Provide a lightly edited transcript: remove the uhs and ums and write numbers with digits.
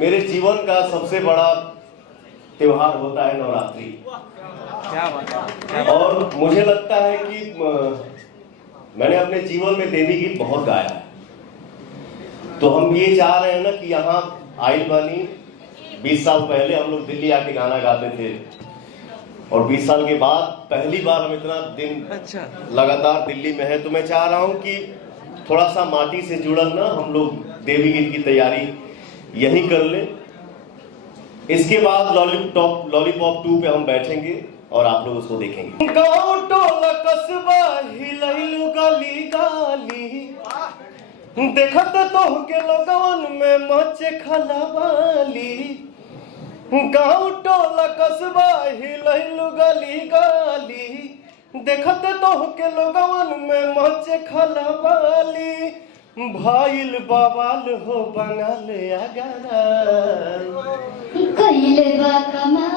मेरे जीवन का सबसे बड़ा त्योहार होता है नवरात्रि। क्या बात है। और मुझे लगता है कि मैंने अपने जीवन में देवी गीत बहुत गाया है, तो हम ये चाह रहे हैं ना कि यहाँ आइल बानी 20 साल पहले हम लोग दिल्ली आके गाना गाते थे, और 20 साल के बाद पहली बार हम इतना दिन लगातार दिल्ली में है। तो मैं चाह रहा हूँ कि थोड़ा सा माटी से जुड़ल ना हम लोग देवी गीत की तैयारी यही कर ले। इसके बाद लॉलीपॉप 2 पे हम बैठेंगे और आप लोग उसको देखेंगे। गाँव टोला कस्बा हिलैलु गली गाली, देखत तो के लोगवन में मचे खलबाली। गाँव टोला कस्बा हिलैलु गली गाली, देखत तो के लोगवन में मचे खलबाली। भाईल बवाल हो बंगाल अगरा, कइले बा कमा